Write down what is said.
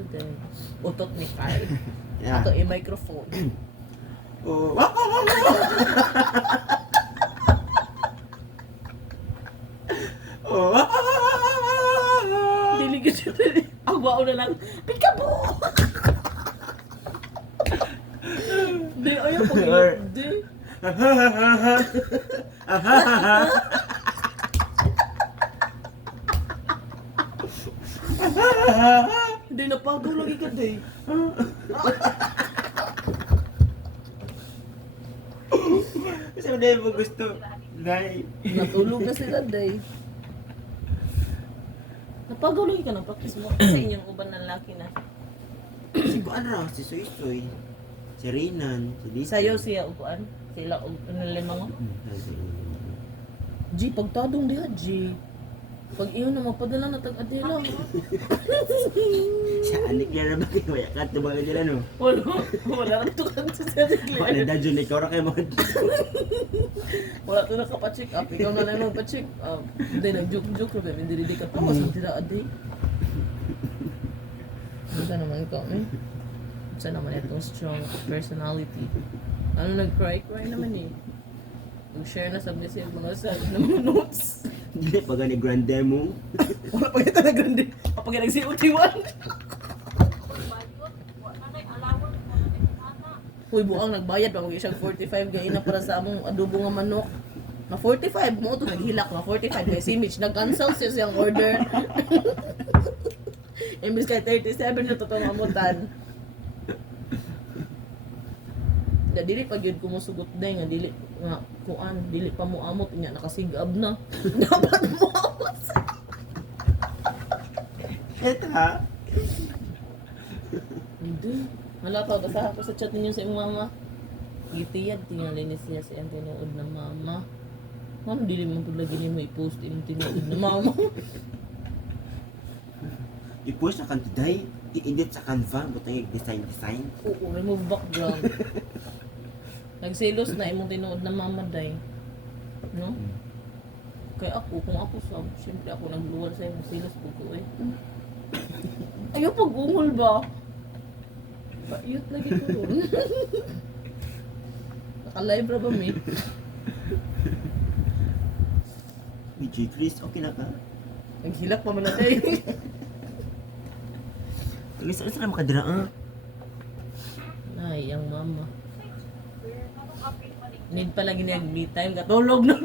to din. Utot ni Kai. Yeah. Ato i-microphone. Oh. Oh. Dili ka siya. Agwao na lang. Peekaboo! Di, ayaw pag di. Di, napagaw lagi ka, di. Kasi hindi mo gusto. Dahil. Natulog na sila, di. Napagaw lagi ka ng practice mo. Sa inyong uban ng laki na. Si Kuan raw, si Soy Soy. Si Rinan, si Dito. Sayo siya upuan. Sila og lima mo. Si G, pagtadong diha, G. Pag iyon na magpadala na tag-adila. Anik niya na ba kayo? Waya ka, tumaga nila no? Wala na ito kanto sa Wala nagli. na dyan, ikaw ra kayo mga Wala ito nakapacheck up. Ikaw na lang magpacheck up. Hindi, nag-joke-joke rin. Hindi ka tawas. Hindi na aday. Isa naman ikaw, eh. Isa naman itong strong personality. Ano, nag-cry naman eh. Mag-share na sa message mga sa mga notes. Hindi pa gani grand demo. Wala pa kita na grande. Kapag nag-COT1. Uy, buang nagbayad pa kung isang 45 gaya na para sa among adobo nga manok. Na 45 mo ito naghilak na 45 kay si Mitch nag-cancel siya siyang order. Imbis kay 37 na totoo amutan. Da dili pag yun kumusugot day nga dili nga kuan dili pa mo amot nya nakasigab na. Dapat mo amot. Eto ha? Hindi. Wala pa basahan ko sa chat ninyo sa imong mama. Gitiyad tingalin niya si ang tinuod na mama. Ano dili man pud lagi nimo i-post imong tinuod na mama. I-post na kan today. I-edit sa Canva. Butang design. Oo, remove background. Nagselos na imong tinuod na mama day. No? Kaya ako, kung ako sab, siyempre ako nagluwal sa imong selos ko eh. Ayaw pag-ungol ba? Bayot lagi ko ron. Naka-live ra ba, me? BJ Chris, okay na ka? Naghilak pa man na day. Isa na makadira ah. Ay, ang mama. Need pa lagi niya me time, katulog na.